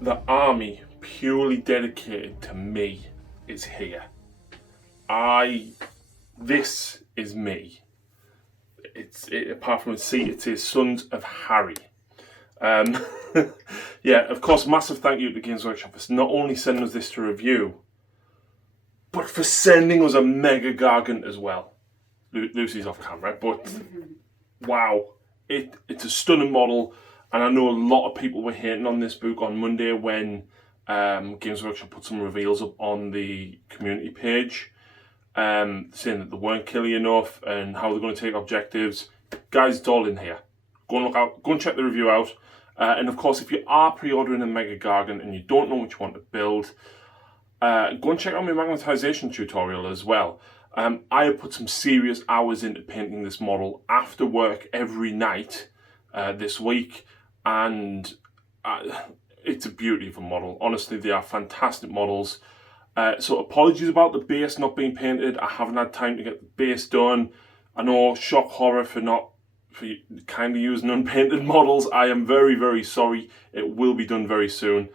the army purely dedicated to me is here. This is me. Apart from a seat, it says Sons of Harry. Yeah, of course, massive thank you to Games Workshop for not only sending us this to review, but for sending us a Mega Gargant as well. Lucy's off camera, but wow, it's a stunning model, and I know a lot of people were hating on this book on Monday when Games Workshop put some reveals up on the community page, saying that they weren't killy enough and how they're going to take objectives. Guys, it's all in here. Go and look out. Go and check the review out. And of course, if you are pre-ordering a Mega Gargant and you don't know what you want to build, go and check out my magnetization tutorial as well. I have put some serious hours into painting this model after work every night this week, and it's a beauty of a model. Honestly, they are fantastic models. So apologies about the base not being painted. I haven't had time to get the base done. I know, shock horror for kind of using unpainted models. I am very, very sorry. It will be done very soon.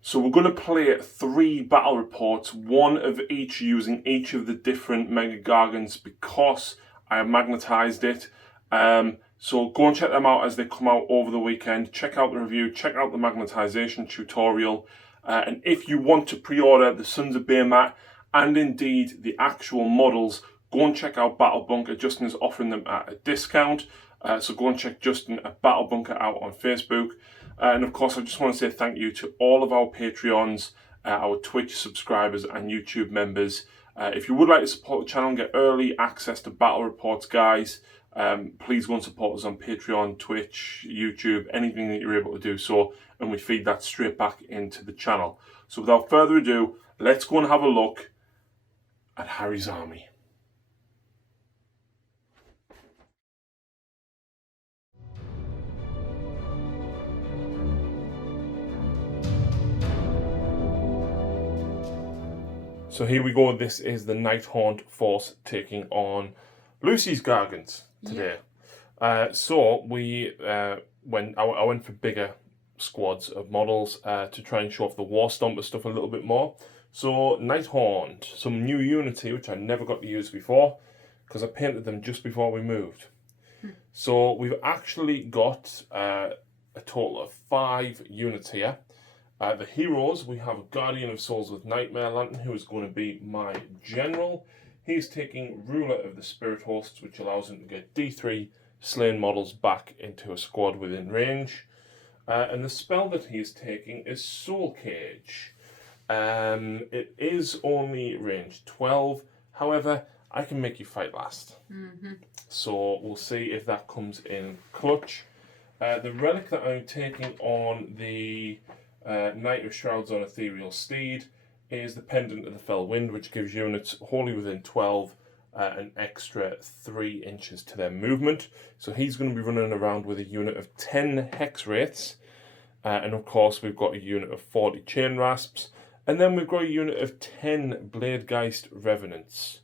So we're going to play 3 battle reports, one of each using each of the different Mega Gargants because I have magnetized it. So go and check them out as they come out over the weekend. Check out the review, check out the magnetization tutorial. And if you want to pre-order the Sons of Behemat and indeed the actual models, go and check out Battle Bunker. Justin is offering them at a discount. So go and check Justin at Battle Bunker out on Facebook. And of course, I just want to say thank you to all of our Patreons, our Twitch subscribers and YouTube members. If you would like to support the channel and get early access to battle reports, guys, please go and support us on Patreon, Twitch, YouTube, anything that you're able to do so, and we feed that straight back into the channel. So without further ado, let's go and have a look at Harry's army. So here we go. This is the Nighthaunt force taking on Lucy's Gargants today. Yeah. So we I went for bigger squads of models to try and show off the War Stomper stuff a little bit more. So Nighthaunt, some new units here which I never got to use before because I painted them just before we moved. So we've actually got a total of 5 units here. The heroes, we have Guardian of Souls with Nightmare Lantern, who is going to be my general. He's taking Ruler of the Spirit Hosts, which allows him to get D3 slain models back into a squad within range. And the spell that he is taking is Soul Cage. It is only range 12. However, I can make you fight last. So we'll see if that comes in clutch. The relic that I'm taking on the Knight of Shrouds on Ethereal Steed is the Pendant of the Fell Wind, which gives units wholly within 12 an extra 3 inches to their movement. So he's going to be running around with a unit of 10 Hex Wraiths, and of course we've got a unit of 40 Chain Rasps, and then we've got a unit of 10 Bladegeist Revenants,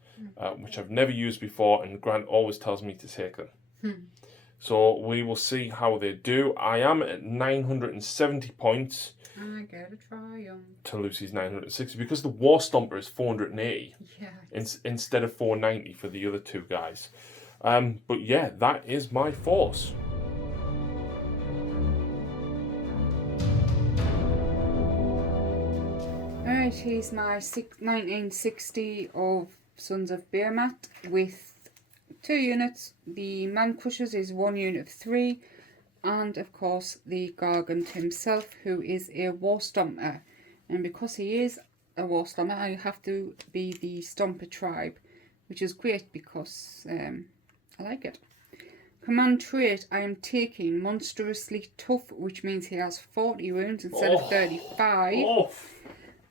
which I've never used before, and Grant always tells me to take them. So we will see how they do. I am at 970 points. I get a triumph. To Lucy's 960 because the War Stomper is 480 instead of 490 for the other 2 guys. But yeah, that is my force. Alright, here's my 1960 of Sons of Behemat with 2 units. The Man Crushers is 1 unit of 3. And of course the Gargant himself, who is a War Stomper. And because he is a War Stomper, I have to be the Stomper tribe, which is great because I like it. Command trait, I am taking Monstrously Tough, which means he has 40 wounds instead of 35.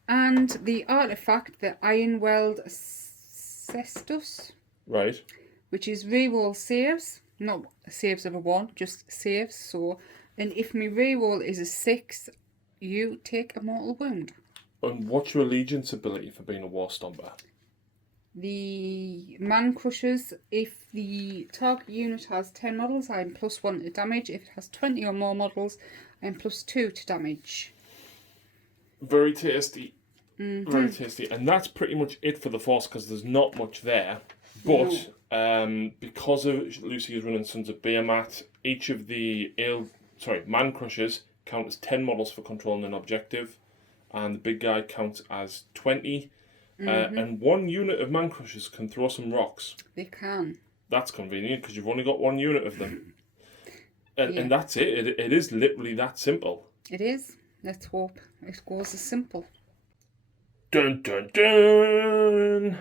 And the artifact, the Iron Weld Cestus. Right. Which is reroll saves. Not saves of a 1, just saves. So, and if my reroll is a 6, you take a mortal wound. And what's your allegiance ability for being a War Stomper? The Man Crushers, if the target unit has 10 models, I'm +1 to damage. If it has 20 or more models, I'm +2 to damage. Very tasty. Very tasty. And that's pretty much it for the force because there's not much there. But because of Lucy is running Sons of Behemat, each of the man crushers count as 10 models for controlling an objective, and the big guy counts as 20. And one unit of man crushers can throw some rocks. They can. That's convenient because you've only got one unit of them. And that's it. It is literally that simple. It is. Let's hope it goes as simple. Dun dun dun!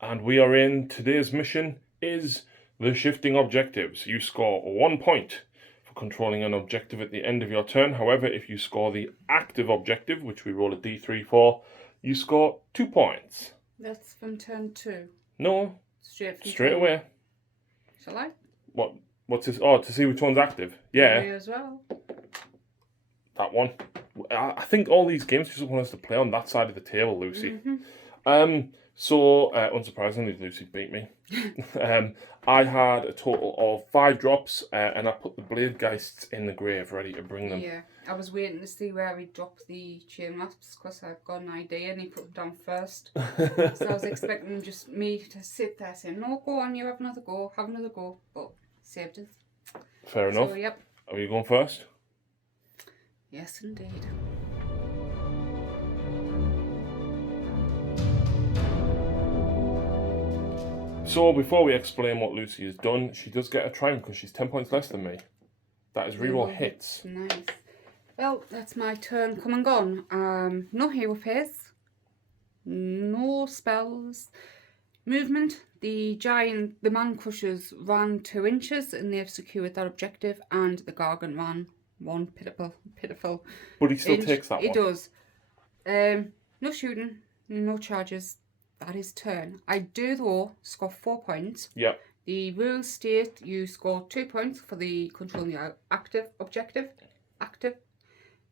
And we are in. Today's mission is the shifting objectives. You score 1 point for controlling an objective at the end of your turn. However, if you score the active objective, which we roll a d3 for, you score 2 points. That's from turn 2. No. Straight away. Shall I? What's this? Oh, to see which one's active. Yeah. Me as well. That one. I think all these games just want us to play on that side of the table, Lucy. So, unsurprisingly, Lucy beat me. I had a total of 5 drops, and I put the Blade Geists in the grave, ready to bring them. Yeah, I was waiting to see where he dropped the chain rasps because I've got an idea, and he put them down first. So I was expecting just me to sit there saying, "No, go on, you have another go, but saved it. Fair enough. So, yep. Are you going first? Yes, indeed. So, before we explain what Lucy has done, she does get a triumph because she's 10 points less than me. That is reroll hits. Nice. Well, that's my turn come and gone. No hero phase. No spells. Movement. The man crushers ran 2 inches and they've secured that objective, and the Gargant ran 1 pitiful. But he still inch. takes that one. He does. No shooting, no charges. That is turn. I do though score 4 points. Yeah. The rules state you score 2 points for the controlling the active objective.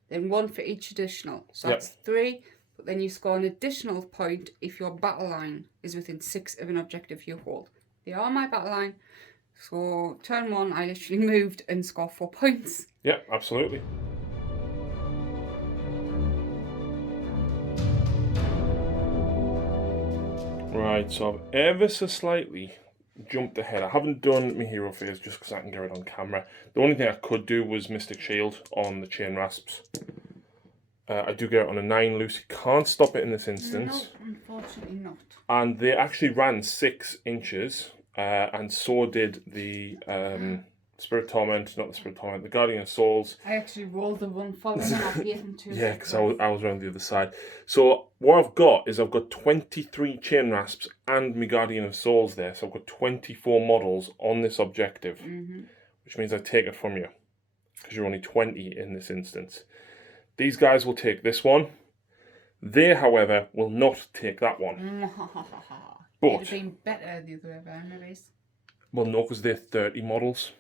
Then 1 for each additional. So that's 3. But then you score an additional point if your battle line is within 6 of an objective you hold. They are my battle line. So turn 1, I literally moved and scored 4 points. Yeah, absolutely. Right, so I've ever so slightly jumped ahead. I haven't done my hero phase just because I can get it on camera. The only thing I could do was Mystic Shield on the chain rasps. I do get it on a 9. Lucy can't stop it in this instance. No, unfortunately not. And they actually ran 6 inches, and so did the Spirit Torment, not the Spirit Torment, the Guardian of Souls. I actually rolled the one following and I gave him 2. Yeah, because I was around the other side. So what I've got is I've got 23 chain rasps and my Guardian of Souls there. So I've got 24 models on this objective, which means I take it from you because you're only 20 in this instance. These guys will take this one. They, however, will not take that one. But it'd have been better the other way around, maybe. Well, no, because they're 30 models.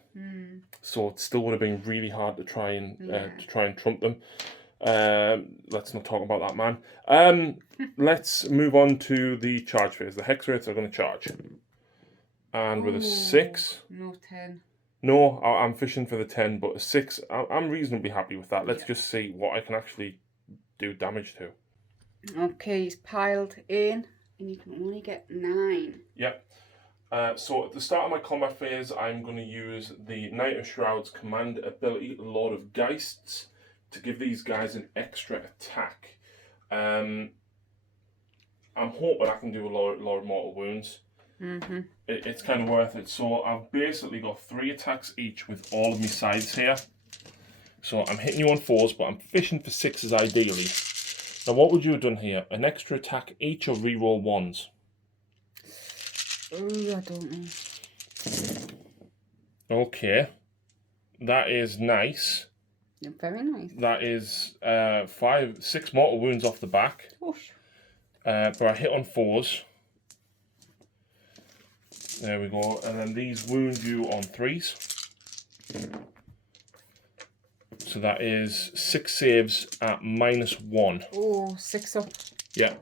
So it still would have been really hard to try and trump them. Let's not talk about that, man. Let's move on to the charge phase. The hex rates are going to charge. And with a 6... No 10. No, I'm fishing for the 10, but a 6, I'm reasonably happy with that. Let's just see what I can actually do damage to. Okay, he's piled in, and you can only get 9. Yep. So at the start of my combat phase, I'm going to use the Knight of Shrouds command ability, Lord of Geists, to give these guys an extra attack. I'm hoping I can do a lot of mortal wounds. It's kind of worth it. So I've basically got 3 attacks each with all of my sides here. So I'm hitting you on 4s, but I'm fishing for 6s ideally. Now what would you have done here? An extra attack each or reroll 1s? Oh, I don't know. Okay. That is nice. Very nice. That is 6 mortal wounds off the back. Whoosh. But I hit on 4s. There we go. And then these wound you on 3s. So that is 6 saves at -1. Oh, 6 up. Yeah.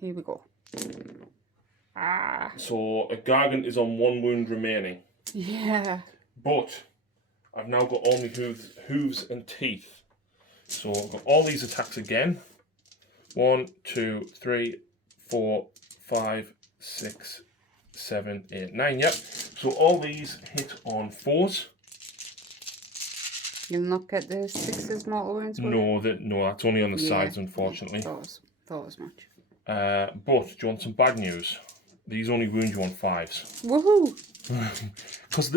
Here we go. So a Gargant is on 1 wound remaining. Yeah. But I've now got all my hooves and teeth. So I've got all these attacks again. 1, 2, 3, 4, 5, 6, 7, 8, 9. Yep. So all these hit on 4s. You'll not get the 6s mortal wounds? No, that's only on the sides, unfortunately. Thought as much. But do you want some bad news? These only wound you on 5s. Woohoo! Because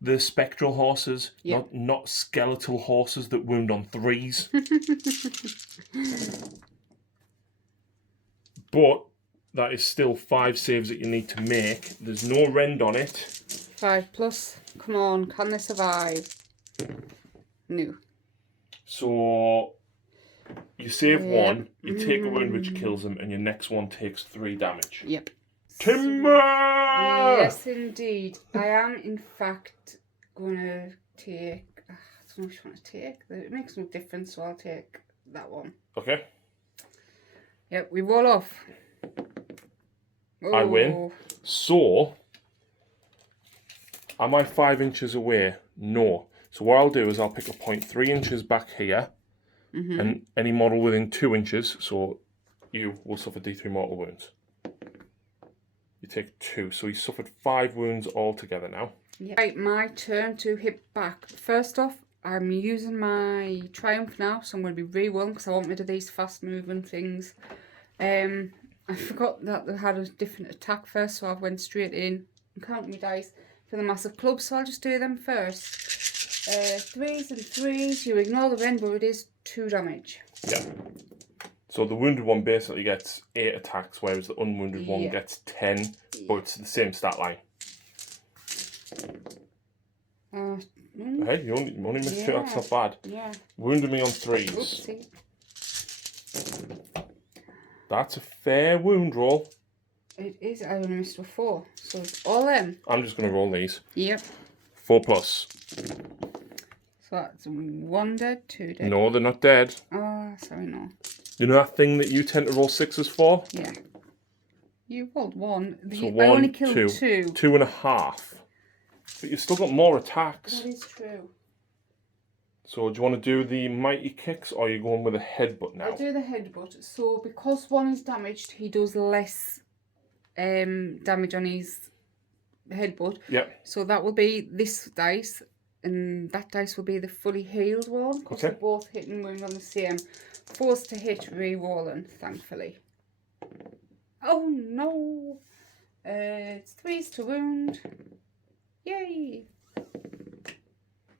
the spectral horses, not skeletal horses that wound on 3s. But that is still 5 saves that you need to make. There's no rend on it. 5+. Come on, can they survive? No. So you save 1, you take a wound which kills them, and your next one takes 3 damage. Yep. Timber! Yes, indeed. I am, in fact, going to take... I don't know which one to take. It makes no difference, so I'll take that one. Okay. Yep, we roll off. I win. So, am I 5 inches away? No. So what I'll do is I'll pick a point 3 inches back here, and any model within 2 inches, so you will suffer D3 mortal wounds. You take 2, so you suffered 5 wounds altogether now. Yep. Right, my turn to hit back. First off, I'm using my Triumph now, so I'm going to be re-rolling because I want rid of these fast-moving things. I forgot that they had a different attack first, so I went straight in and counted my dice for the massive club, so I'll just do them first. 3s and 3s, you ignore the rend, but it is 2 damage. Yeah. So the wounded one basically gets 8 attacks, whereas the unwounded one gets 10, but it's the same stat line. Hey, you only missed 2, that's not bad. Yeah. Wounded me on 3s. Oopsie. That's a fair wound roll. It is, I only missed a 4, so it's all them. I'm just going to roll these. Yep. 4+. So that's 1 dead, 2 dead. No, they're not dead. Oh, sorry, no. You know that thing that you tend to roll 6s for? Yeah. You rolled 1. So I 1, only killed 2. 2.5. But you've still got more attacks. That is true. So do you want to do the mighty kicks, or are you going with a headbutt now? I'll do the headbutt. So because 1 is damaged, he does less damage on his headbutt. Yep. So that will be this dice, and that dice will be the fully healed one. Because we're both hitting wound on the same. Forced to hit, re-rolling, thankfully. Oh no! It's 3s to wound. Yay!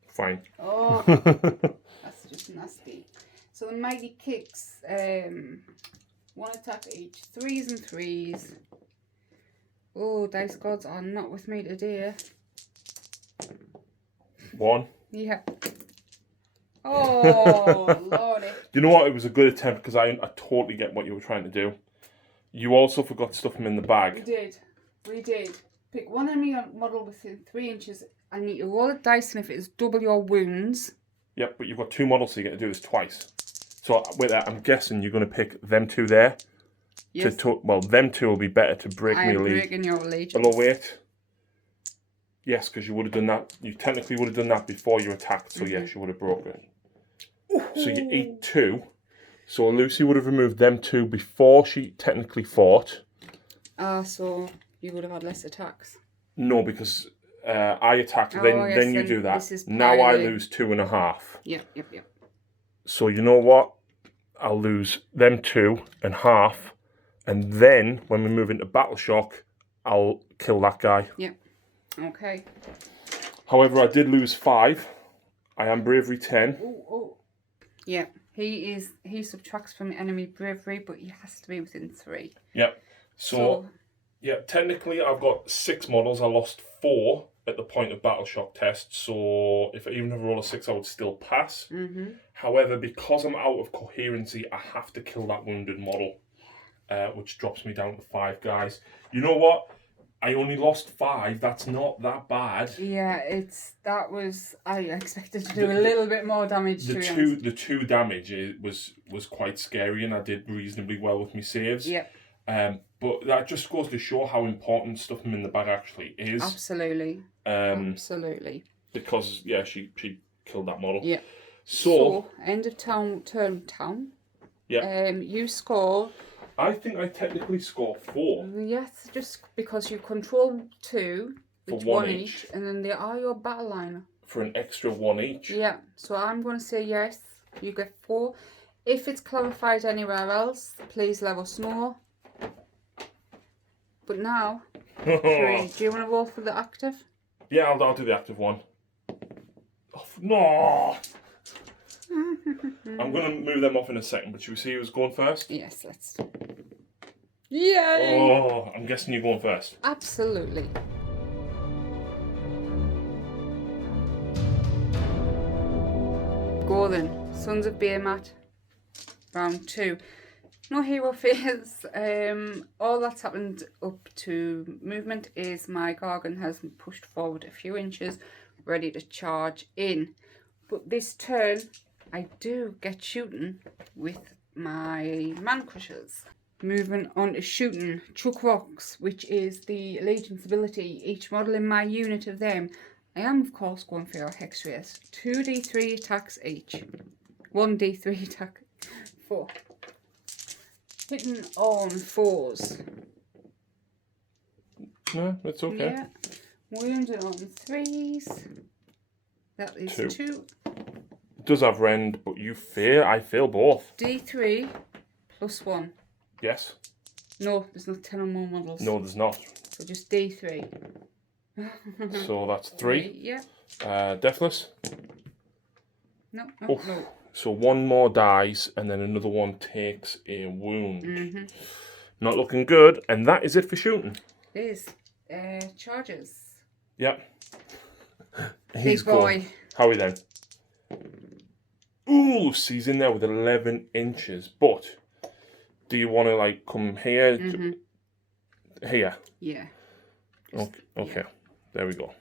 Fine. Oh, that's just nasty. So the mighty kicks, 1 attack each, 3s and 3s. Oh, dice gods are not with me today. 1. Yeah. Oh, lordy. You know what? It was a good attempt because I totally get what you were trying to do. You also forgot to stuff them in the bag. We did. Pick one enemy model within 3 inches. I need to roll a dice, and if it is double your wounds. Yep, but you've got 2 models, so you get to do this twice. So with that, I'm guessing you're going to pick them 2 there. Yes. Well, them 2 will be better to break me I'm breaking your allegiance. Below weight. Yes, because you would have done that. You technically would have done that before you attacked, so yes, you would have broken. So you eat 2. So Lucy would have removed them 2 before she technically fought. So you would have had less attacks. No, because I attacked, then you do that. Now I lose 2.5. Yep. So you know what? I'll lose them 2.5, and then when we move into Battle Shock, I'll kill that guy. Yep. Okay. However, I did lose 5. I am bravery 10. Oh. Yeah. He subtracts from enemy bravery, but he has to be within 3. Yep. So yeah, technically I've got 6 models. I lost 4 at the point of Battle Shock test. So if I even have a roll of 6, I would still pass. However, because I'm out of coherency, I have to kill that wounded model, which drops me down to 5 guys. You know what? I only lost 5. That's not that bad. Yeah, I expected to do a little bit more damage. The 2 damage was quite scary, and I did reasonably well with my saves. Yep. But that just goes to show how important stuff in the bag actually is. Absolutely. Absolutely. Because she killed that model. Yeah. So end of turn town. yeah. You score. I think I technically score 4. Yes, just because you control 2, For which 1 1 each. and then they are your battle line. For an extra 1 each. Yeah, so I'm going to say yes. You get 4. If it's clarified anywhere else, please let us know. But now, 3. Do you want to roll for the active? Yeah, I'll do the active one. Oh, no! I'm going to move them off in a second, but should we see who's going first? Yes, let's. Yay! Oh, I'm guessing you're going first. Absolutely. Go then. Sons of Behemat. Round 2. No hero fears. All that's happened up to movement is my Gargan has pushed forward a few inches, ready to charge in. But this turn, I do get shooting with my man crushers. Moving on to shooting, chuck rocks, which is the allegiance ability. Each model in my unit of them, I am of course going for your hex race. 2d3 attacks each. 1d3 attack. 4. Hitting on 4s. No, it's okay. Yeah. Wounded on 3s. That is 2. It does have rend, but I fail both. D3 plus 1. Yes. No, there's not 10 or more models. No, there's not. So just D3. So that's 3. Yeah. Deathless. No. So 1 more dies, and then another one takes a wound. Not looking good, and that is it for shooting. It is. Charges. Yep. Big boy. Howie then. Ooh, so he's in there with 11 inches. But do you want to like come here? Here. Yeah. Okay. Yeah. There we go.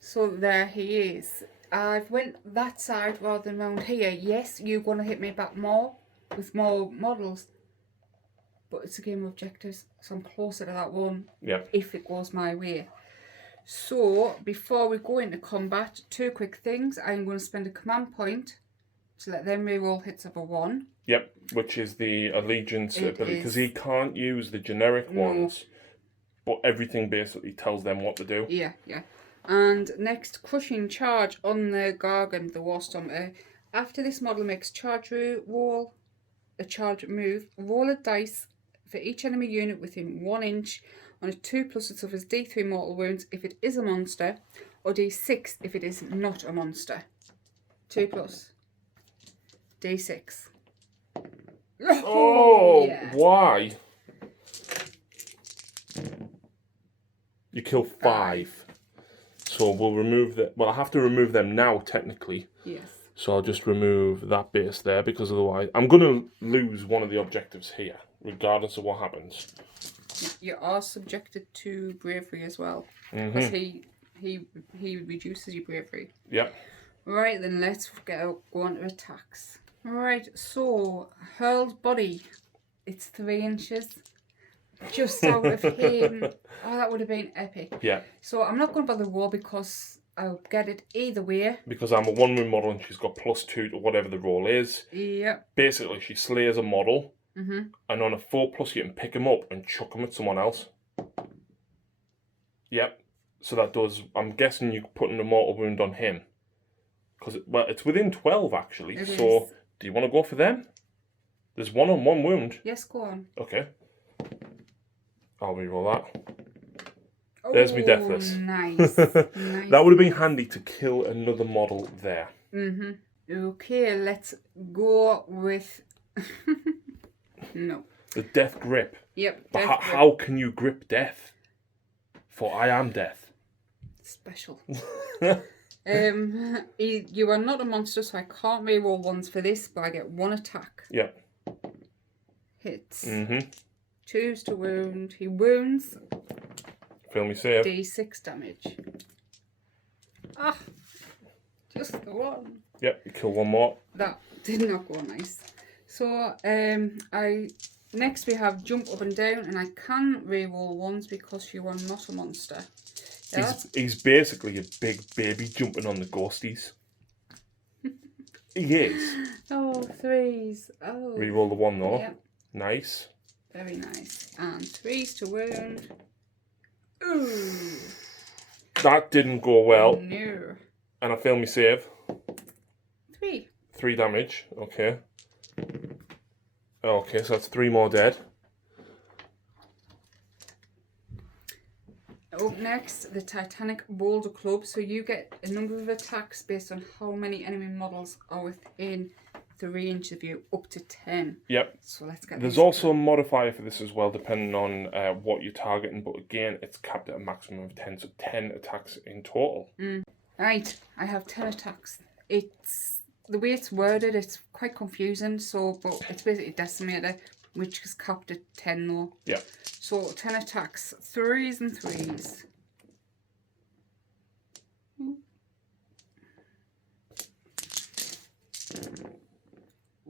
So there he is. I've went that side rather than round here. Yes, you're going to hit me back more with more models. But it's a game of objectives, so I'm closer to that one. Yeah. If it goes my way. So, before we go into combat, 2 quick things. I'm going to spend a command point to let them reroll hits of a 1. Yep, which is the allegiance ability, because he can't use the generic ones, but everything basically tells them what to do. Yeah. And next, crushing charge on the Gargan, the Warstomper. After this model makes charge roll, a charge move, roll a dice for each enemy unit within 1 inch. On a 2+, it suffers D3 mortal wounds if it is a monster, or D6 if it is not a monster. 2+. D6. Oh, yeah. Why? You kill 5. So we'll remove the. Well, I have to remove them now, technically. Yes. So I'll just remove that base there, because otherwise I'm going to lose one of the objectives here, regardless of what happens. You are subjected to bravery as well, because he reduces your bravery. Yep. Right then, let's go on to attacks. Right, so hurled body, it's 3 inches, just out of him. Oh, that would have been epic. Yeah. So I'm not going to bother roll because I'll get it either way. Because I'm a 1-wound model and she's got +2 to whatever the roll is. Yep. Basically, she slays a model. And on a 4+, you can pick him up and chuck him at someone else. Yep. So that does. I'm guessing you're putting a mortal wound on him. Because it's within 12 actually. It so is. Do you want to go for them? There's 1 on 1 wound. Yes, go on. Okay. I'll reroll that. There's me deathless. Nice. Nice. That would have been handy to kill another model there. Okay, let's go with. No. The death grip. Yep. But how can you grip death? For I am death. Special. You are not a monster, so I can't reroll ones for this, but I get 1 attack. Yep. Hits. 2s to wound. He wounds. Feel me save. D6 damage. Ah, just the 1. Yep, you kill 1 more. That did not go nice. So next we have jump up and down, and I can reroll ones because you are not a monster. Yeah? He's basically a big baby jumping on the ghosties. He is. Oh, threes. Oh. Reroll the 1 though. Yep. Nice. Very nice. And 3s to wound. Ooh. That didn't go well. No. And I failed my save. 3. 3 damage. Okay. Okay, so that's 3 more dead. Up next, the Titanic Boulder Club. So you get a number of attacks based on how many enemy models are within 3 inches of you, up to 10. Yep. So let's get There's these. also a modifier for this as well, depending on what you're targeting. But again, it's capped at a maximum of 10. So 10 attacks in total. Right, I have 10 attacks. It's the way it's worded, it's quite confusing. So, but it's basically decimator, which is capped at 10 though. Yeah. So 10 attacks, 3s and 3s.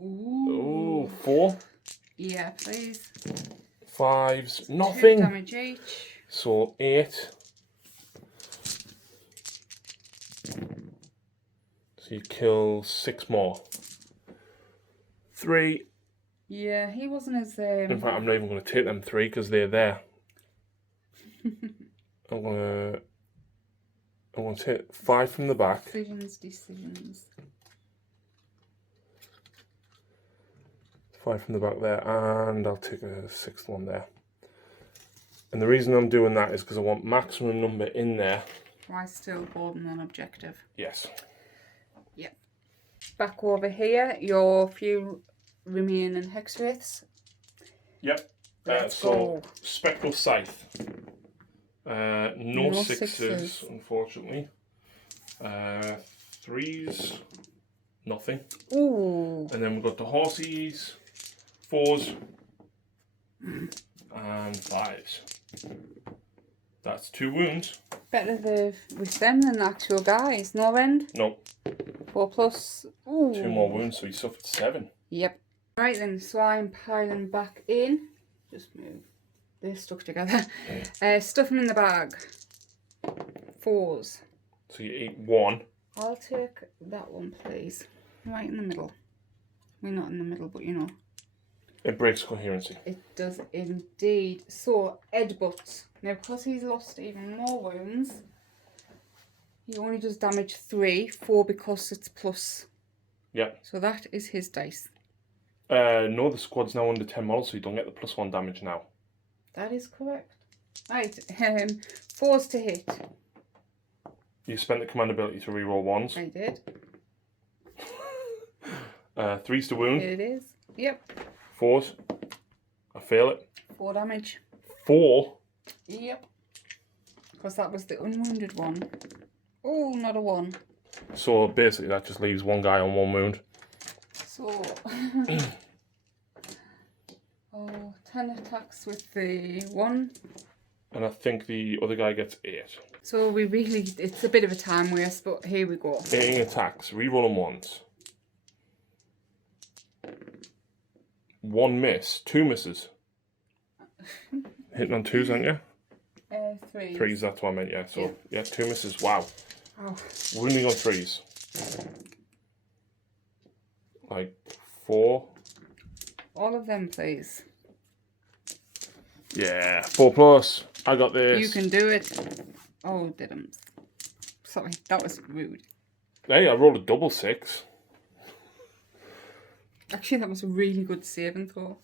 Ooh. Oh, 4. Yeah, please. 5s, 2 nothing. damage each. So 8. So you kill 6 more. 3. Yeah, he wasn't as In fact, I'm not even going to take them 3 because they're there. I'm going to take 5 from the back. decisions. 5 from the back there, and I'll take a 6th one there. And the reason I'm doing that is because I want maximum number in there. Why still holding on objective? Yes. Yep. Back over here, your few remaining hex wraiths. Yep. Let's so go. Spectral Scythe. No No 6s, sixes. unfortunately. 3s, nothing. Ooh. And then we've got the horsies, 4s, and 5s. That's 2 wounds. Better with them than the actual guys. No end. Nope. 4 plus. Ooh. 2 more wounds, so he suffered 7. Yep. Right then, so I'm piling back in. Just move. They're stuck together. Stuff them in the bag. 4s. So you eat 1. I'll take that one, please. Right in the middle. We're not in the middle, but you know. It breaks coherency. It does indeed. So, Ed Butts. Now, because he's lost even more wounds, he only does damage 3, 4 because it's plus. Yeah. So that is his dice. No, the squad's now under 10 models, so you don't get the +1 damage now. That is correct. Right, 4s to hit. You spent the command ability to reroll 1s. I did. 3s to wound. Here it is. Yep. 4s. I fail it. 4 damage. 4. Yep. Because that was the unwounded one. Oh, not a 1. So basically that just leaves 1 guy on 1 wound. So, 10 attacks with the 1. And I think the other guy gets 8. So we really, it's a bit of a time waste, but here we go. 8 attacks, reroll them 1s. 1 miss, 2 misses. Hitting on 2s, aren't you? 3. 3s, that's what I meant, yeah. So, yeah, 2 misses, wow. Oh. Wounding on 3s. Like 4. All of them, please. Yeah, 4 plus. I got this. You can do it. Oh, didn't. Sorry, that was rude. Hey, I rolled a double 6. Actually, that was a really good saving throw.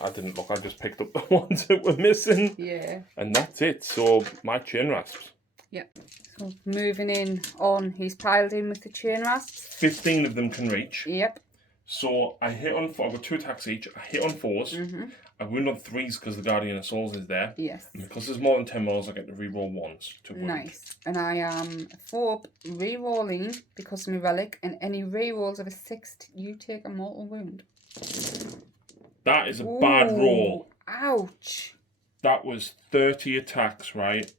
I didn't look, I just picked up the ones that were missing. Yeah. And that's it. So, my chain rasps. Yep. So, moving in on, he's piled in with the chain rasps. 15 of them can reach. Yep. So, I hit on 4, I've got 2 attacks each. I hit on 4s. I wound on 3s because the Guardian of Souls is there. Yes. And because there's more than 10 models, I get to reroll 1s to wound. Nice. And I am 4 re-rolling because of my relic, and any re-rolls of a 6, you take a mortal wound. That is a bad roll. Ouch. That was 30 attacks, right?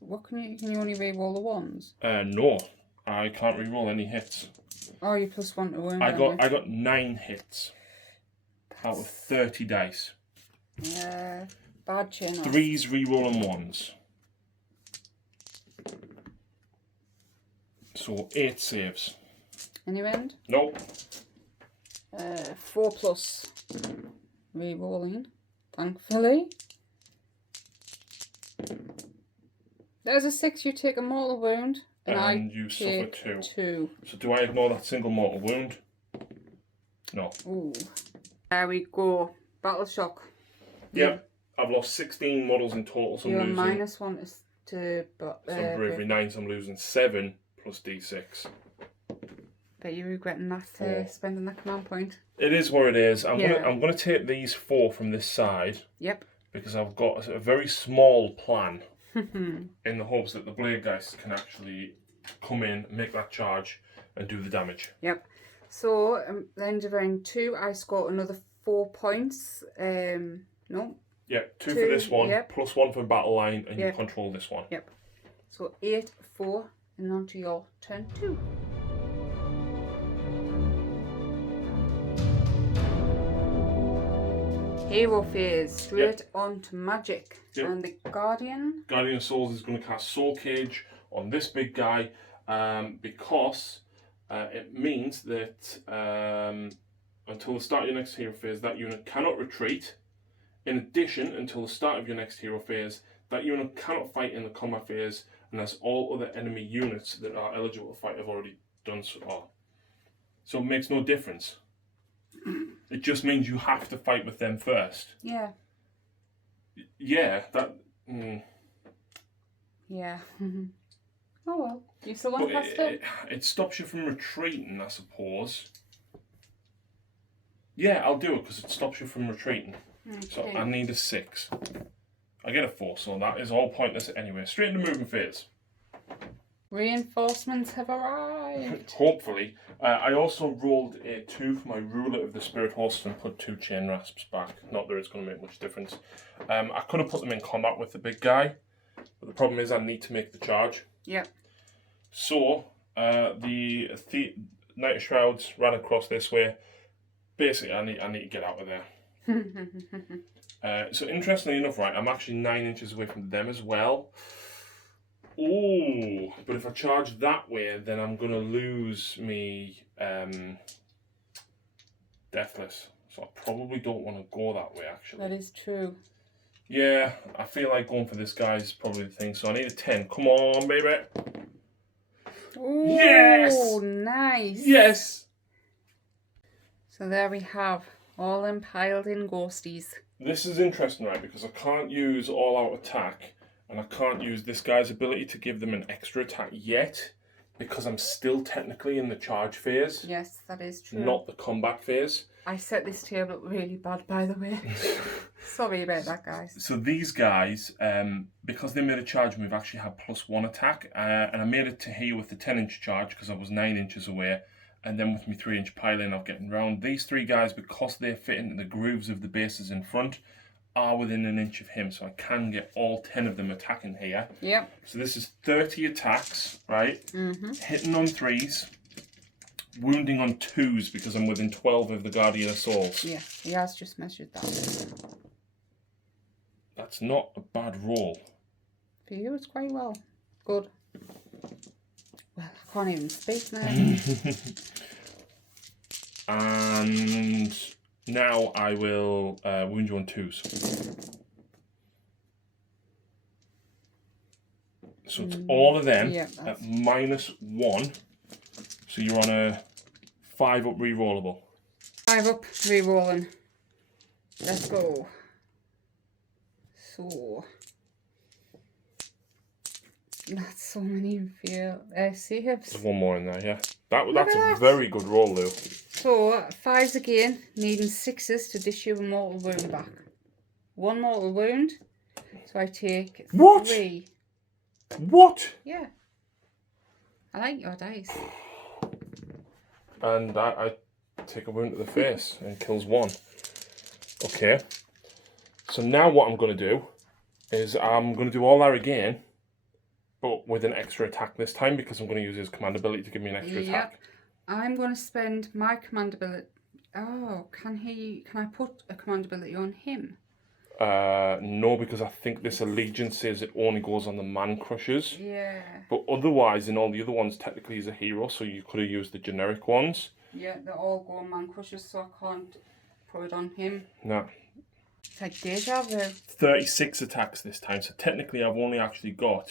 What can you only re-roll the 1s? No, I can't reroll any hits. Oh, you plus 1 to wound. I got 9 hits out of 30 dice. Yeah, bad chain off. 3s rerolling 1s. So 8 saves. Any wind? Nope. 4+. Re-rolling. Thankfully. There's a 6. You take a mortal wound. And you take suffer 2. 2. So do I ignore that single mortal wound? No. Ooh. There we go. Battle shock. Yep. I've lost 16 models in total, so I'm You're losing... -1 is to... some bravery 9, so I'm losing 7 plus d6. Bet you're regretting that, 4. spending that command point. It is what it is. I'm gonna take these 4 from this side. Yep. Because I've got a very small plan in the hopes that the blade guys can actually come in, make that charge, and do the damage. Yep. So the end of round 2, I scored another 4 points. No. Yeah, 2 for this one, yep. plus 1 for battle line, and Yep. you control this one. Yep. So 8, 4, and on to your turn 2. Hero phase, straight on to magic. Yep. And the Guardian. Guardian of Souls is going to cast Soul Cage on this big guy because it means that until the start of your next hero phase, that unit cannot retreat. In addition, until the start of your next hero phase, that unit cannot fight in the combat phase unless all other enemy units that are eligible to fight have already done so. So it makes no difference. It just means you have to fight with them first. Yeah. Yeah, that... Yeah. Oh well. You still want to cast it? It stops you from retreating, I suppose. Yeah, I'll do it because it stops you from retreating. Okay. So I need a 6. I get a 4, so that is all pointless anyway. Straight into movement phase. Reinforcements have arrived. Hopefully. I also rolled a 2 for my ruler of the spirit horse and put 2 chain rasps back. Not that it's going to make much difference. I could have put them in combat with the big guy, but the problem is I need to make the charge. Yep. So the Knight of Shrouds ran across this way. Basically, I need to get out of there. So interestingly enough, right, I'm actually 9 inches away from them as well. Oh, but if I charge that way, then I'm going to lose me Deathless. So I probably don't want to go that way, actually. That is true. Yeah, I feel like going for this guy is probably the thing. So I need a 10. Come on, baby. Ooh, yes! Nice. Yes! So there we have all them piled in ghosties. This is interesting, right, because I can't use all-out attack, and I can't use this guy's ability to give them an extra attack yet, because I'm still technically in the charge phase. Yes, that is true. Not the combat phase. I set this table up really bad, by the way. Sorry about that, guys. So these guys, because they made a charge move, actually had +1 attack, and I made it to here with the 10-inch charge because I was 9 inches away, and then with my 3-inch pile-in of getting round. These 3 guys, because they fit into the grooves of the bases in front, are within an inch of him, so I can get all 10 of them attacking here. Yep. So this is 30 attacks, right? Hitting on 3s, wounding on 2s because I'm within 12 of the Guardian of Souls. Yeah, he has just measured that. That's not a bad roll. For you, it's quite well. Good. Well, I can't even speak now. And now I will wound you on 2s. So it's all of them at -1. So you're on a 5 up re-rollable. 5 up, re-rolling. Let's go. So that's so many saves. There's one more in there, yeah. That's a very good roll, Lou. So 5s again, needing 6s to dish you a mortal wound back. 1 mortal wound. So I take 3. What? What? Yeah. I like your dice. And I take a wound to the face and kills 1. Okay. So now what I'm going to do is I'm going to do all that again, but with an extra attack this time because I'm going to use his command ability to give me an extra attack. I'm going to spend my command ability. Oh, can I put a command ability on him? No, because I think this allegiance says it only goes on the man crushers. Yeah. But otherwise, in all the other ones, technically he's a hero, so you could have used the generic ones. Yeah, they all go on man crushers, so I can't put it on him. No. It's like deja vu. 36 attacks this time, so technically I've only actually got,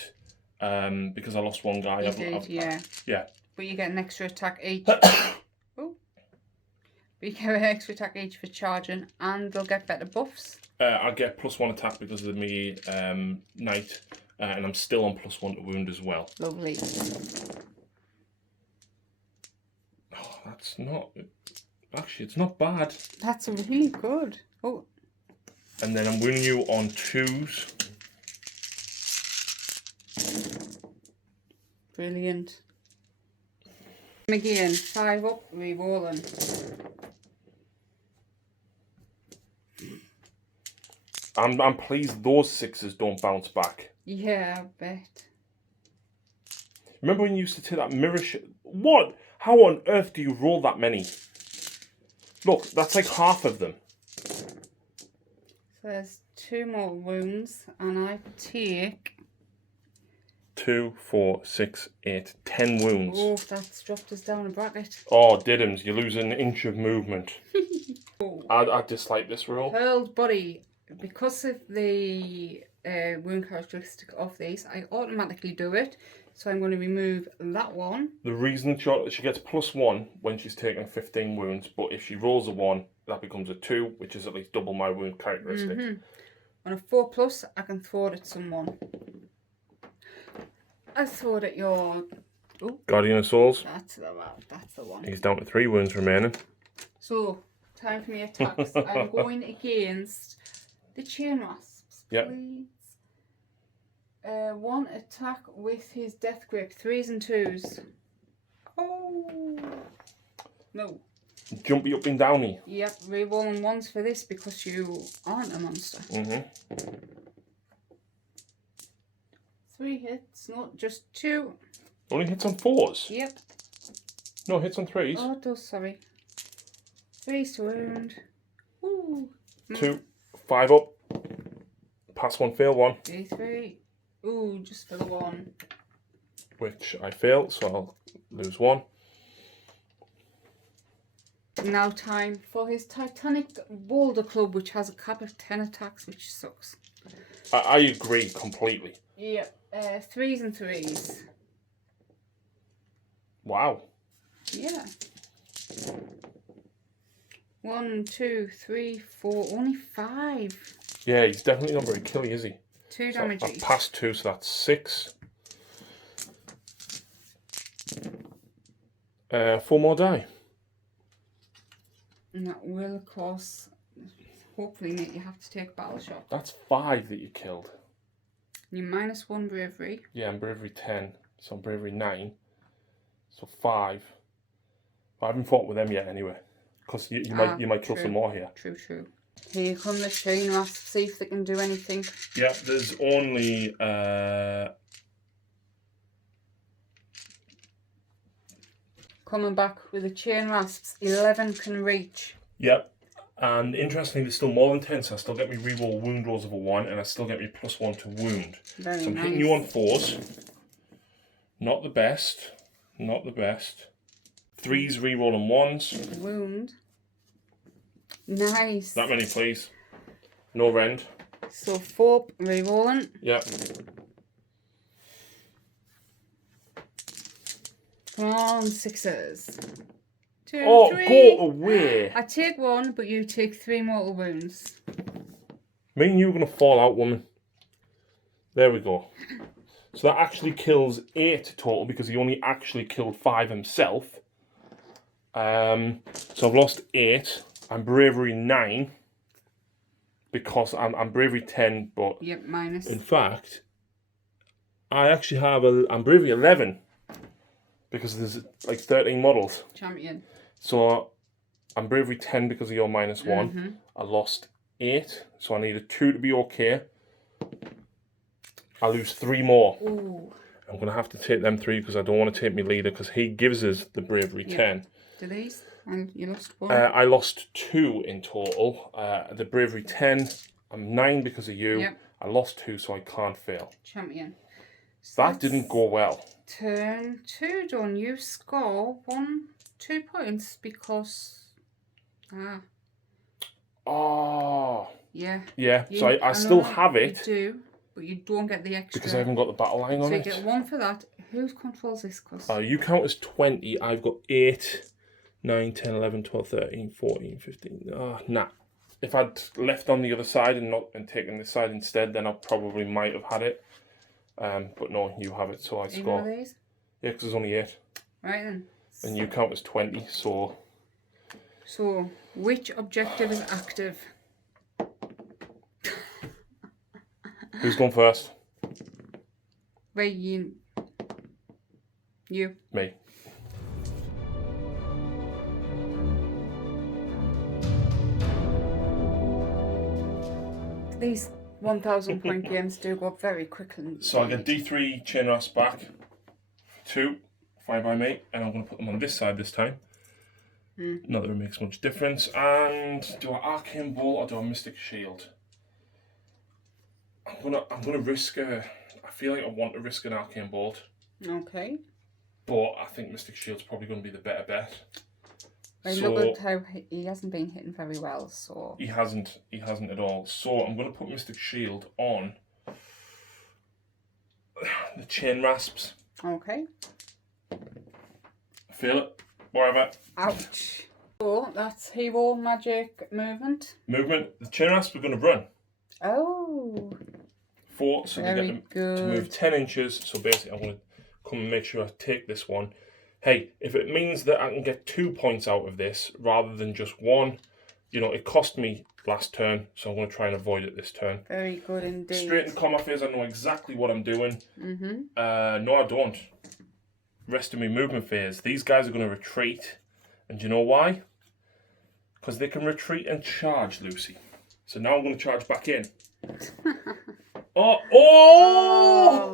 because I lost one guy. Yeah. Yeah. But you get an extra attack each. Oh. But you get an extra attack each for charging, and they'll get better buffs. I get +1 attack because of me knight, and I'm still on +1 to wound as well. Lovely. Oh, that's not... Actually, it's not bad. That's really good. Oh. And then I'm winning you on 2s. Brilliant. Again, 5 up, re-rolling. I'm pleased those 6s don't bounce back. Yeah, I bet. Remember when you used to take that mirror What? How on earth do you roll that many? Look, that's like half of them. So there's 2 more wounds, and I take... 2, 4, 6, 8, 10 wounds. Oh, that's dropped us down a bracket. Oh, diddums, you lose an inch of movement. Oh. I dislike this roll. Hurled body. Because of the wound characteristic of these, I automatically do it. So I'm going to remove that one. The reason she gets +1 when she's taking 15 wounds, but if she rolls a 1, that becomes a 2, which is at least double my wound characteristic. On a 4+, I can throw it at someone. I throw it at your... Ooh. Guardian of Souls. That's the one. He's down to 3 wounds remaining. So, time for me attacks. I'm going against the chain rasps, yep. Please. 1 attack with his death grip, 3s and 2s. Oh no. Jumpy up and downy. Yep, rerolling 1s for this because you aren't a monster. 3 hits, not just 2. Only hits on 4s? Yep. No, hits on 3s. Oh, it does, sorry. 3s to wound. Ooh. 2, 5 up. Pass 1, fail 1. D3. Ooh, just for the 1. Which I fail, so I'll lose 1. Now time for his Titanic Boulder Club, which has a cap of 10 attacks, which sucks. I agree completely. Yep. 3s and 3s. Wow. Yeah. 1, 2, 3, 4, only 5. Yeah, he's definitely not very killy, is he? 2 so damage I've each. passed 2, so that's 6. 4 more die. And that will, of course, hopefully make you have to take battle shot. That's 5 that you killed. You -1 bravery. Yeah, I'm bravery 10, so I'm bravery 9. So 5. But I haven't fought with them yet anyway. Because you might kill some more here. True. Here come the chain rasps, see if they can do anything. Yeah, there's only... Coming back with the chain rasps, 11 can reach. Yep. And interestingly, there's still more than 10, so I still get me reroll wound rolls of a 1, and I still get me +1 to wound. Very so I'm nice. hitting you on 4s. Not the best. 3s rerolling 1s. Wound. Nice. That many, please. No rend. So 4 rerolling. Yep. Come on, 6s. 2, Oh, 3. go away. I take 1, but you take 3 mortal wounds. Me and you are going to fall out, woman. There we go. So that actually kills 8 total because he only actually killed 5 himself. So I've lost 8. I'm bravery 9 because I'm bravery 10, but yep, minus. In fact, I actually have I'm bravery 11 because there's like 13 models. Champion. So I'm bravery 10 because of your -1. I lost 8, so I need a 2 to be okay. I lose 3 more. Ooh. I'm going to have to take them 3 because I don't want to take my leader because he gives us the bravery 10. Do these? And you lost 1? I lost 2 in total. The bravery 10, I'm 9 because of you. Yep. I lost 2, so I can't fail. Champion. So That didn't go well. Turn 2 done. You score 2 points because... Oh. Yeah. Yeah, so I still have it. You do, but you don't get the extra. Because I haven't got the battle line on so it. you get 1 for that. Who controls this? You count as 20. I've got 8, 9, 10, 11, 12, 13, 14, 15. Nah. If I'd left on the other side and taken this side instead, then I probably might have had it. But no, you have it, so I score. Even these? Yeah, because there's only 8. Right then. And you count as 20, so... So, which objective is active? Who's going first? Right, you. Me. These 1,000 point games do go up very quickly. So I get D3 chain rasp back. 2, 5 by me, and I'm going to put them on this side this time. Not that it makes much difference. And do I arcane bolt or do I mystic shield? I'm gonna risk I feel like I want to risk an arcane bolt. Okay. But I think mystic shield's probably going to be the better bet. I look at how he hasn't been hitting very well, so... He hasn't at all. So I'm going to put mystic shield on the chain rasps. Okay. I feel it. Whatever. Ouch. So that's hero magic movement. Movement. The chain rasps are going to run. Oh. 4, so very they get good. to move 10 inches. So basically I'm going to come and make sure I take this one. Hey, if it means that I can get 2 points out of this rather than just 1, you know, it cost me last turn, so I'm going to try and avoid it this turn. Very good indeed. Straight in combat phase, I know exactly what I'm doing. Mm-hmm. No, I don't. Rest of me movement phase. These guys are going to retreat. And do you know why? Because they can retreat and charge, Lucy. So now I'm going to charge back in. Oh,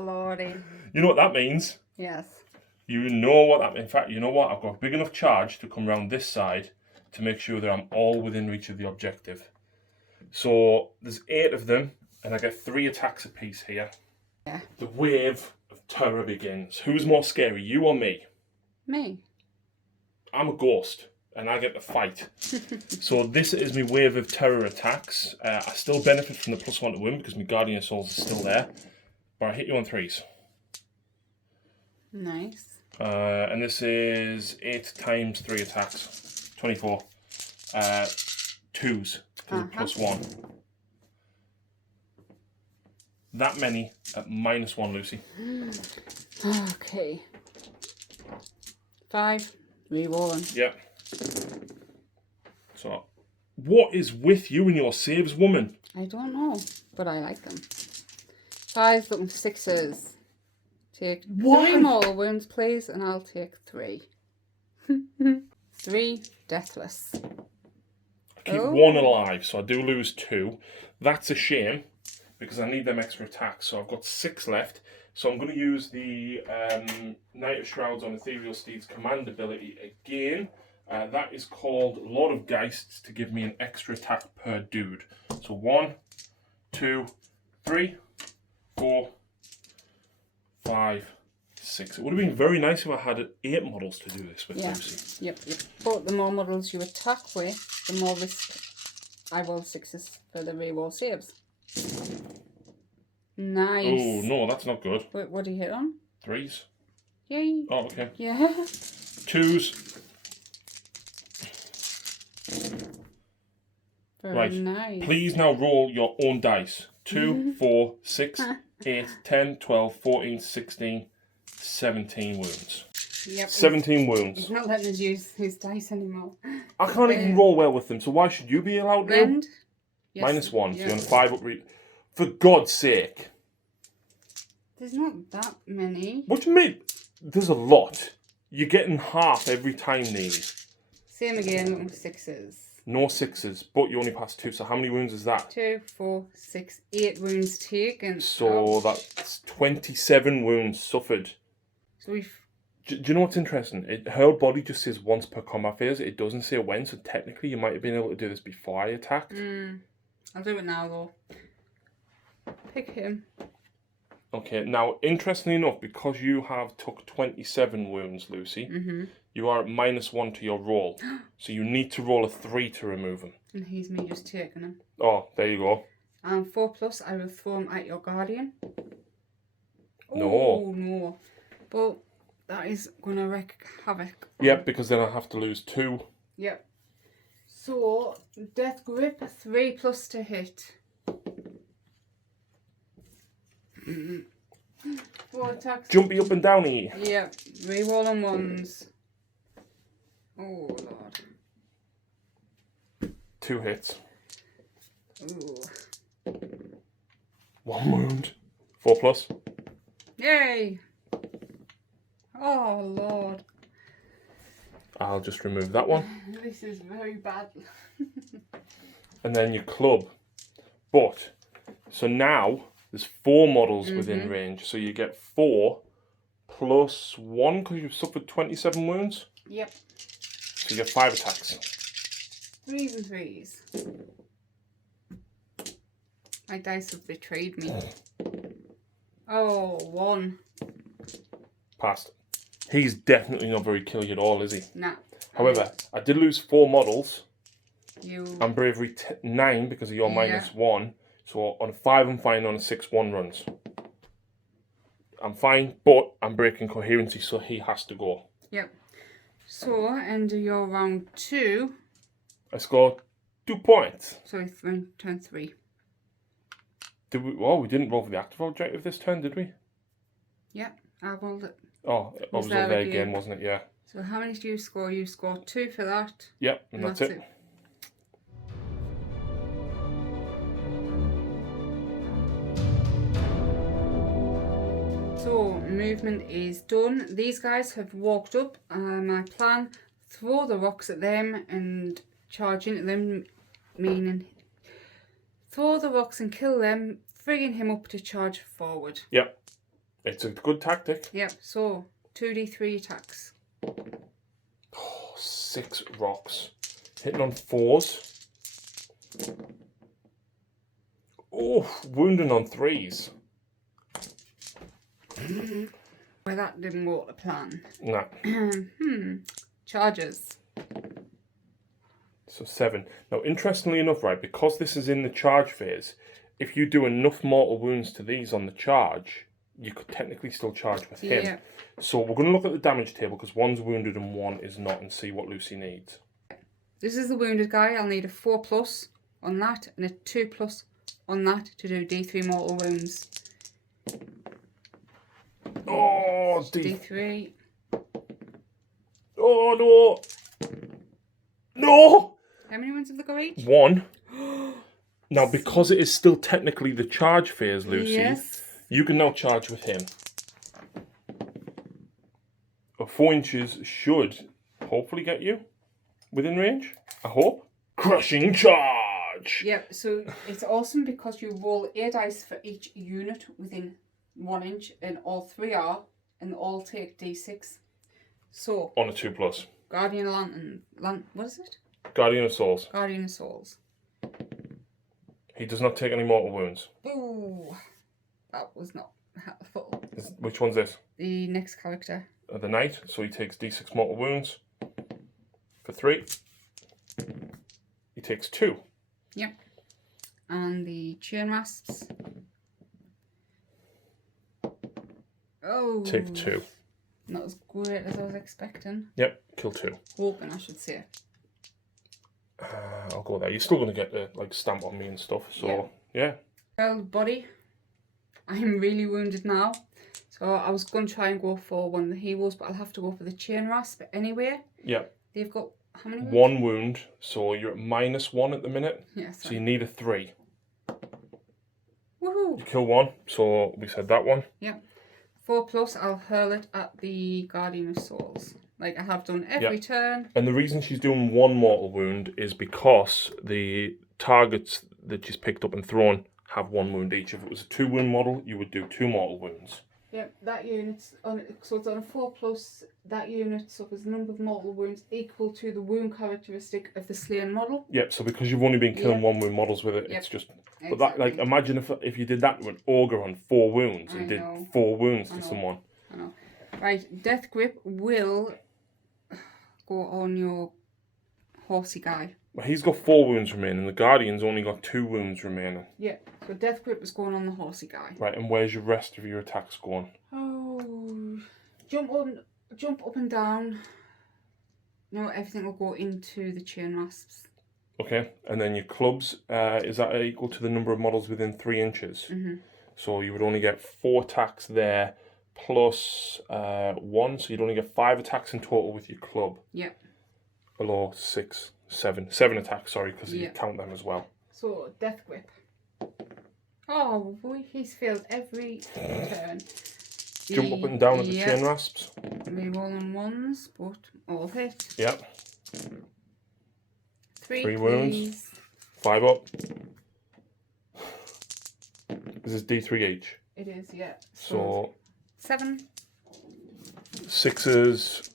lordy. You know what that means? Yes. You know what that means. In fact, you know what? I've got a big enough charge to come around this side to make sure that I'm all within reach of the objective. So there's 8 of them, and I get 3 attacks apiece here. Yeah. The wave of terror begins. Who's more scary, you or me? Me. I'm a ghost, and I get to fight. So this is my wave of terror attacks. I still benefit from the +1 to win because my Guardian of Souls is still there. But I hit you on 3s. Nice. And this is 8 times 3 attacks. 24. 2s for the +1. That many at -1, Lucy. Okay. 5. Re-rolling. Yep. So, what is with you and your saves, woman? I don't know, but I like them. 5s, looking 6s. Take 3 more wounds, please, and I'll take 3. 3 deathless. I keep 1 alive, so I do lose 2. That's a shame, because I need them extra attacks. So I've got 6 left. So I'm going to use the Knight of Shrouds on Ethereal Steed's command ability again. That is called Lord of Geists to give me an extra attack per dude. So 1, 2, 3, 4, 5, 6. It would have been very nice if I had 8 models to do this with, Lucy. Yep. But the more models you attack with, the more risk I roll 6s for the reroll saves. Nice. Oh, no, that's not good. Wait, what do you hit on? 3s. Yay. Oh, okay. Yeah. 2s. Very right. nice. Please now roll your own dice. 2, 4, 6, 8, 10, 12, 14, 16, 17 wounds. Yep. 17 wounds. He's not letting us use his dice anymore. I can't even roll well with them, so why should you be allowed to? Rend? Yes. -1, Yes. so you're on 5 up. For God's sake. There's not that many. What do you mean? There's a lot. You're getting half every time nearly. Same again, looking 6s. No 6s, but you only passed 2, so how many wounds is that? 2, 4, 6, 8 wounds taken. So that's 27 wounds suffered. So we've... Do you know what's interesting? Her body just says once per combat phase. It doesn't say when, so technically you might have been able to do this before I attacked. I'll do it now though. Pick him. Okay, now, interestingly enough, because you have took 27 wounds, Lucy, you are at -1 to your roll. So you need to roll a 3 to remove him. And he's me just taking him. Oh, there you go. And 4+, I will throw him at your guardian. No. Oh, no. But that is going to wreak havoc. Yep, because then I have to lose 2. Yep. So, Death Grip, 3+ to hit. 4 attacks. Jumpy up and downy. Yep. Reroll on 1s. Oh, Lord. 2 hits. Ooh. 1 wound. 4+. Yay! Oh, Lord. I'll just remove that one. This is very bad. And then your club. But, so now, there's 4 models within range. So you get 4 plus 1 because you've suffered 27 wounds. Yep. So you get 5 attacks. 3s and 3s. My dice have betrayed me. Oh, 1. Passed. He's definitely not very killy at all, is he? Nah. However, I did lose 4 models. You. I'm bravery 9 because of your -1. So on a 5, I'm fine. On a 6, 1 runs. I'm fine, but I'm breaking coherency, so he has to go. Yep. So, end of your round 2. I scored 2 points. Sorry, turn 3. Did we? Oh, we didn't roll for the active objective this turn, did we? Yep, I rolled it. Oh, I was over there again, wasn't it? Yeah. So how many do you score? You scored 2 for that. Yep, and that's it. So, movement is done. These guys have walked up. My plan, throw the rocks at them and charge into them, meaning throw the rocks and kill them, frigging him up to charge forward. Yep. It's a good tactic. Yep, so 2d3 attacks. Oh, 6 rocks. Hitting on 4s. Oh, wounding on 3s. Well, that didn't work the plan. Nah. Charges. So 7. Now, interestingly enough, right, because this is in the charge phase, if you do enough mortal wounds to these on the charge, you could technically still charge with him. Yeah. So we're going to look at the damage table because 1's wounded and 1 is not, and see what Lucy needs. This is the wounded guy. I'll need a 4+ on that and a 2+ on that to do D3 mortal wounds. Oh, D3. Oh, no. No! How many wounds have they got each? 1. Now, because it is still technically the charge phase, Lucy, Yes. you can now charge with him. 4 inches should hopefully get you within range, I hope. Crushing charge! Yep, so it's awesome because you roll 8 dice for each unit within 1 inch, and all 3 are, and all take D6. So, On a 2+. Guardian Lantern, what is it? Guardian of Souls. Guardian of Souls. He does not take any mortal wounds. Ooh, that was not helpful. Which one's this? The next character. The Knight, so he takes D6 mortal wounds for 3. He takes 2. Yep. And the Chain Rasps. Oh. Take 2. Not as great as I was expecting. Yep, kill 2. Hoping, I should say. I'll go there. You're still going to get the stamp on me and stuff, so yeah. Well, buddy, I'm really wounded now. So I was going to try and go for one of the heroes, but I'll have to go for the Chain Rasp anyway. Yeah. They've got how many wounds? 1 wound, so you're at -1 at the minute. Yeah, so you need a 3. Woohoo! You kill 1, so we said that one. Yeah. 4+, I'll hurl it at the Guardian of Souls. Like I have done every turn. And the reason she's doing 1 mortal wound is because the targets that she's picked up and thrown have 1 wound each. If it was a 2 wound model, you would do 2 mortal wounds. Yep, that unit's on, so it's on a 4+. That unit suffers a number of mortal wounds equal to the wound characteristic of the slain model. Yep. So because you've only been killing one wound models with it, it's just. But that, like, imagine if you did that to an ogre on 4 wounds and did 4 wounds to someone. I know. Right, Death Grip will go on your horsey guy. Well, he's got 4 wounds remaining. The Guardian's only got 2 wounds remaining. Yeah, so Death Grip is going on the horsey guy. Right, and where's your rest of your attacks going? Oh, jump up and down. No, everything will go into the chain rasps. Okay, and then your clubs, is that equal to the number of models within 3 inches? Mm-hmm. So you would only get 4 attacks there, plus 1, so you'd only get 5 attacks in total with your club. Yep. Below 6, 7 attacks, sorry, because you count them as well. So, Death Grip. Oh, boy, he's failed every turn. Jump up and down at the chain rasps. We roll on 1s, but all hit. Yep. 3 wounds. 5 up. This is D3 each. It is, yeah. So 7. 6s.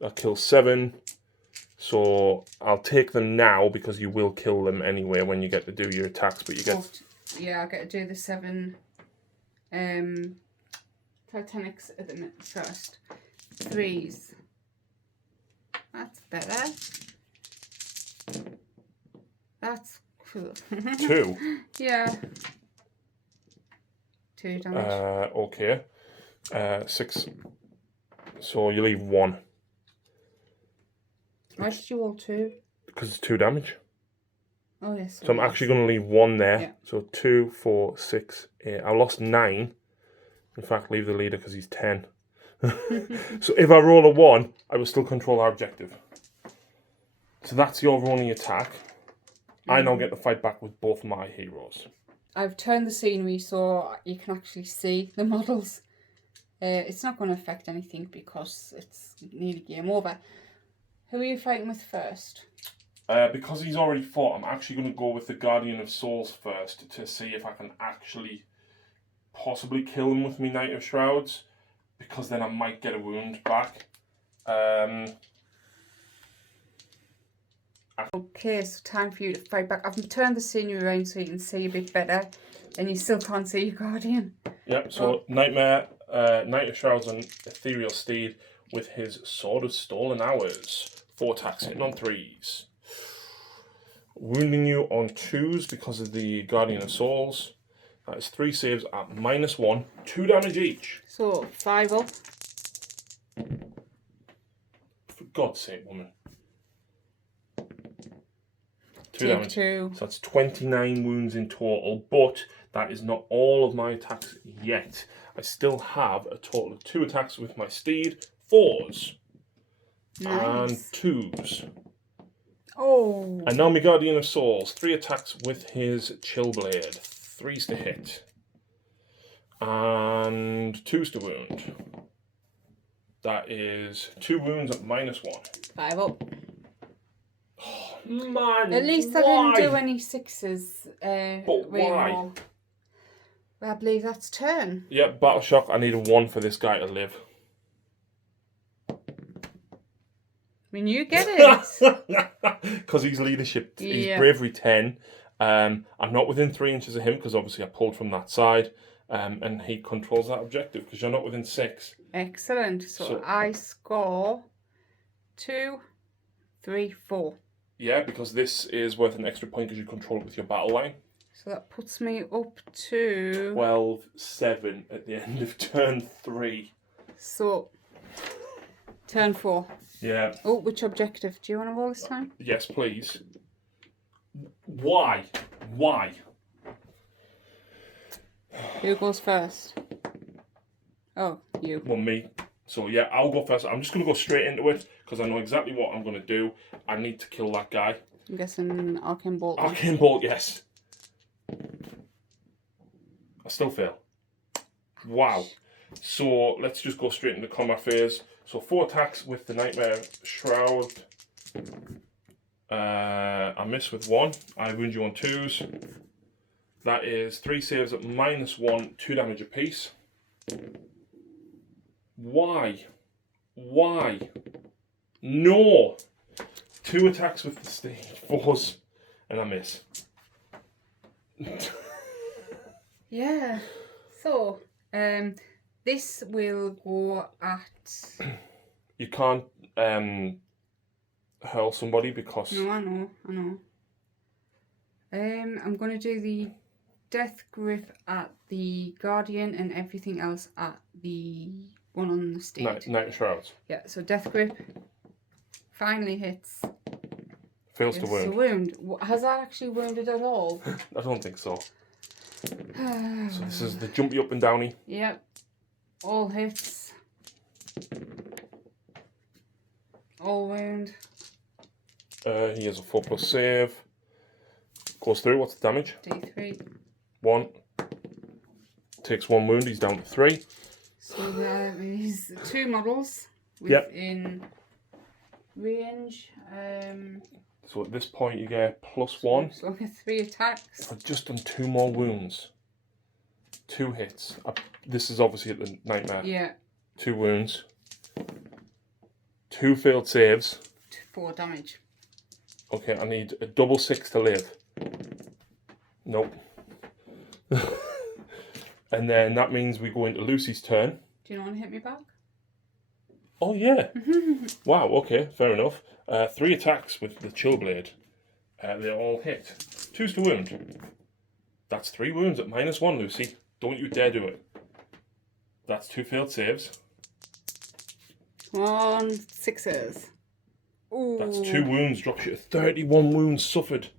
That kills 7. So I'll take them now because you will kill them anyway when you get to do your attacks. But you get. Yeah, I get to do the 7 Titanics at the minute first. 3s. That's better. That's cool. 2. Yeah. 2 damage. Okay. 6. So you leave 1. Why did you roll 2? Because it's 2 damage. Oh yes. So I'm actually going to leave 1 there. Yeah. So 2, 4, 6, 8. I lost 9. In fact, leave the leader because he's 10. So if I roll a 1, I will still control our objective. So that's your only attack. I now get to fight back with both my heroes. I've turned the scenery so you can actually see the models. It's not going to affect anything because it's nearly game over. Who are you fighting with first? Because he's already fought, I'm actually going to go with the Guardian of Souls first to see if I can actually possibly kill him with me Knight of Shrouds, because then I might get a wound back. Okay, so time for you to fight back. I've turned the scenery around so you can see a bit better, and you still can't see your Guardian. Yep, so Nightmare, Knight of Shrouds on Ethereal Steed with his Sword of Stolen Hours. 4 attacks hitting on 3s. Wounding you on 2s because of the Guardian of Souls. That is 3 saves at -1, 2 damage each. So 5 up. For God's sake, woman. 2 Take damage. 2. So that's 29 wounds in total, but that is not all of my attacks yet. I still have a total of 2 attacks with my steed, 4s. Nice. And 2s. Oh. And now my Guardian of Souls, 3 attacks with his Chillblade, 3s to hit. And 2s to wound. That is 2 wounds at -1. 5 up. Oh, man, At least why? I didn't do any 6s. But why? Well, I believe that's turn. Yeah, Battle Shock, I need a 1 for this guy to live. When you get it. Because he's leadership, he's Yeah. bravery 10. I'm not within 3 inches of him because obviously I pulled from that side. And he controls that objective because you're not within 6. Excellent. So I score 2, 3, 4. Yeah, because this is worth an extra point because you control it with your battle line. So that puts me up to 12-7 at the end of turn 3. So turn 4. Yeah. Oh, which objective? Do you want to roll this time? Yes, please. Why? Why? Who goes first? Oh, you. Well, me. So yeah, I'll go first. I'm just going to go straight into it because I know exactly what I'm going to do. I need to kill that guy. I'm guessing Arcane Bolt. Arcane Bolt, yes. I still fail. Wow. So let's just go straight into combat phase. So 4 attacks with the Nightmare Shroud. I miss with 1. I wound you on 2s. That is 3 saves at -1, 2 damage apiece. Why? No! 2 attacks with the stage 4s, and I miss. Yeah. So, this will go at... You can't hurl somebody because... No, I know. I'm going to do the Death Grip at the Guardian and everything else at the one on the stage. Night Shrouds. Yeah, so Death Grip finally hits. Fails to wound. So wound. Has that actually wounded at all? I don't think so. So this is the jumpy up and downy. Yep. All hits. All wound. He has a 4+ save. Goes through. What's the damage? D3. 1. Takes 1 wound. He's down to 3. So there is 2 models within range. So at this point you get +1. So I get 3 attacks. I've just done 2 more wounds. 2 hits. This is obviously at the nightmare. Yeah. 2 wounds. 2 failed saves. 4 damage. Okay, I need a double 6 to live. Nope. And then that means we go into Lucy's turn. Do you want to hit me back? Oh yeah. Wow, okay, fair enough. 3 attacks with the chill blade. They all hit. 2's to wound. That's 3 wounds at -1, Lucy. Don't you dare do it. That's 2 failed saves. 1 6s. Ooh. That's 2 wounds, drops you to 31 wounds suffered.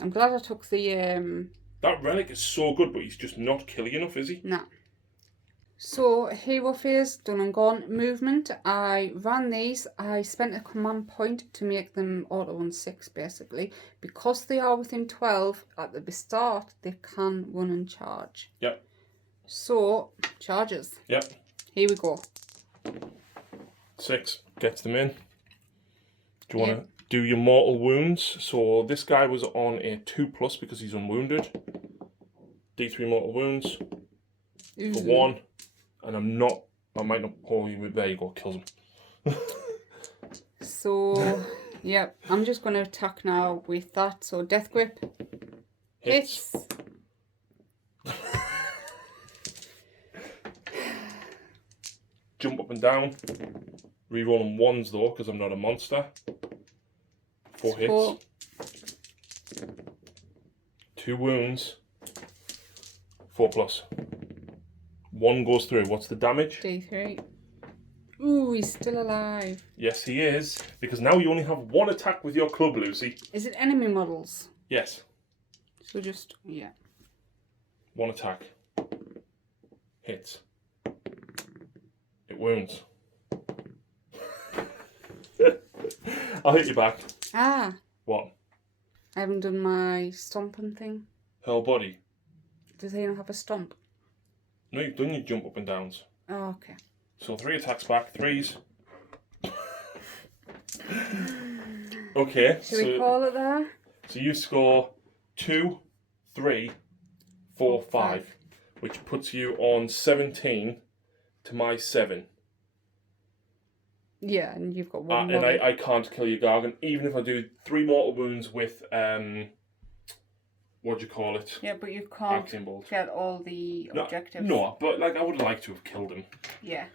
I'm glad I took the That relic is so good, but he's just not killing enough, is he? Nah. So, hero phase, done and gone. Movement, I ran these. I spent a command point to make them auto on 6, basically. Because they are within 12, at the start, they can run and charge. Yep. So, charges. Yep. Here we go. 6 gets them in. Do you want to do your mortal wounds? So this guy was on a 2+ because he's unwounded. D3 mortal wounds for 1. And I might not pull you. There you go, kills him. So, yep, I'm just going to attack now with that. So, Death Grip hits. Jump up and down. Rerolling 1s though, because I'm not a monster. 4 hits. 2 wounds. 4+. 1 goes through. What's the damage? D3. Ooh, he's still alive. Yes, he is. Because now you only have 1 attack with your club, Lucy. Is it enemy models? Yes. So just, yeah. 1 attack. Hits. It wounds. I'll hit you back. Ah. What? I haven't done my stomping thing. Hurl body. Does he not have a stomp? No, you've done your jump up and downs. Oh, okay. So 3 attacks back, 3s. Okay. Should we call it there? So you score 2, 3, 4, 5, which puts you on 17 to my 7. Yeah, and you've got 1 and I can't kill your Gargan, even if I do 3 mortal wounds with, what do you call it? Yeah, but you can't get all the objectives. No, but like I would like to have killed him. Yeah.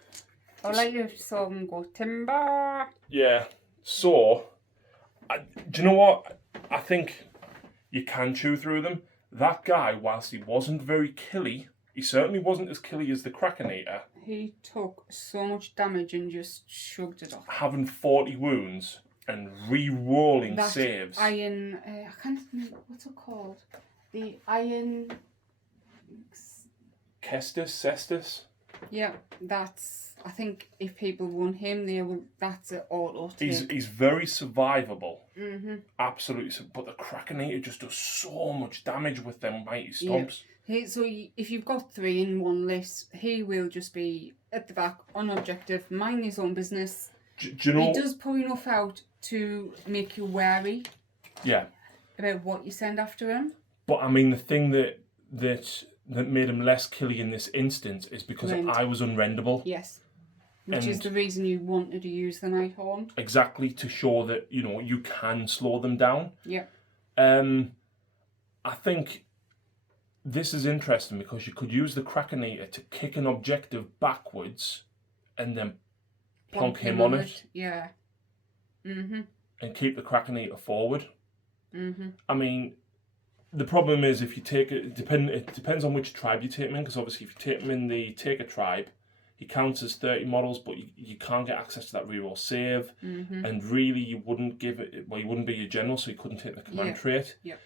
I'd like to saw him go timber. Yeah. So, do you know what? I think you can chew through them. That guy, whilst he wasn't very killy, he certainly wasn't as killy as the Krakenator. He took so much damage and just shrugged it off. Having 40 wounds and re-rolling that saves. Iron, I can't think, what's it called? The iron... Cestus? Yeah, that's, I think if people won him, that's an auto take. He's very survivable. Mm-hmm. Absolutely. But the Krakenator just does so much damage with them mighty stomps. Yeah. So if you've got 3 in one list, he will just be at the back, on objective, mind his own business. Do you know... He does pull enough out to make you wary. Yeah. About what you send after him. But I mean, the thing that that made him less killy in this instance is because I was unrendable. Yes. Which is the reason you wanted to use the Nighthaunt. Exactly, to show that, you know, you can slow them down. Yeah. I think this is interesting because you could use the Krakenator to kick an objective backwards and then plonk him on it. Yeah. Mm-hmm. And keep the Krakenator forward. Mm-hmm. I mean, the problem is if you take it, it depends on which tribe you take him in, because obviously if you take him in the Taker tribe, he counts as 30 models, but you can't get access to that reroll save, and really you wouldn't give it, well, you wouldn't be a general, so you couldn't take the command trait. Yeah.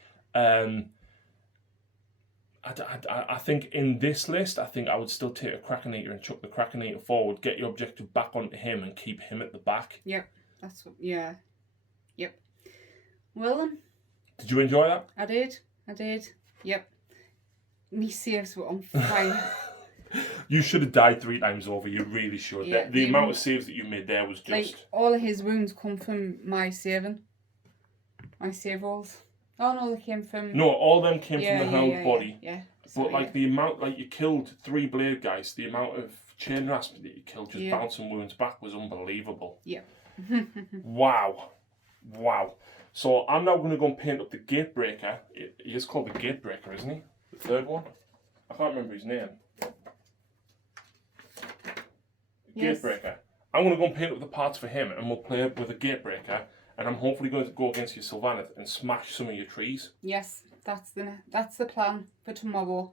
I think in this list, I think I would still take a Krakenator and chuck the Krakenator forward, get your objective back onto him, and keep him at the back. Yep, that's what, yeah. Yep. Well then. Did you enjoy that? I did. Yep. Me saves were on fire. You should have died 3 times over, you really should. Yeah, the amount of saves that you made there was just... Like, all of his wounds come from my saving. My save rolls. Oh no, they came from... No, all them came from the held body. Yeah. But like the amount, like you killed 3 blade guys, the amount of chain rasp that you killed just bouncing wounds back was unbelievable. Yeah. Wow. So I'm now going to go and paint up the Gatebreaker. He is called the Gatebreaker, isn't he? The third one? I can't remember his name. Yes. Gatebreaker. I'm going to go and paint up the parts for him, and we'll play with a Gatebreaker, and I'm hopefully going to go against your Sylvaneth and smash some of your trees. Yes, that's the plan for tomorrow.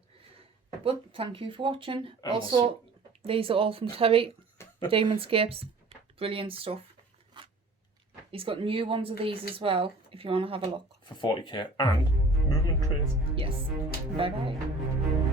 But thank you for watching. And also, these are all from Terry. Demonscapes. Brilliant stuff. He's got new ones of these as well, if you want to have a look. For 40k, and movement trays. Yes. Bye bye.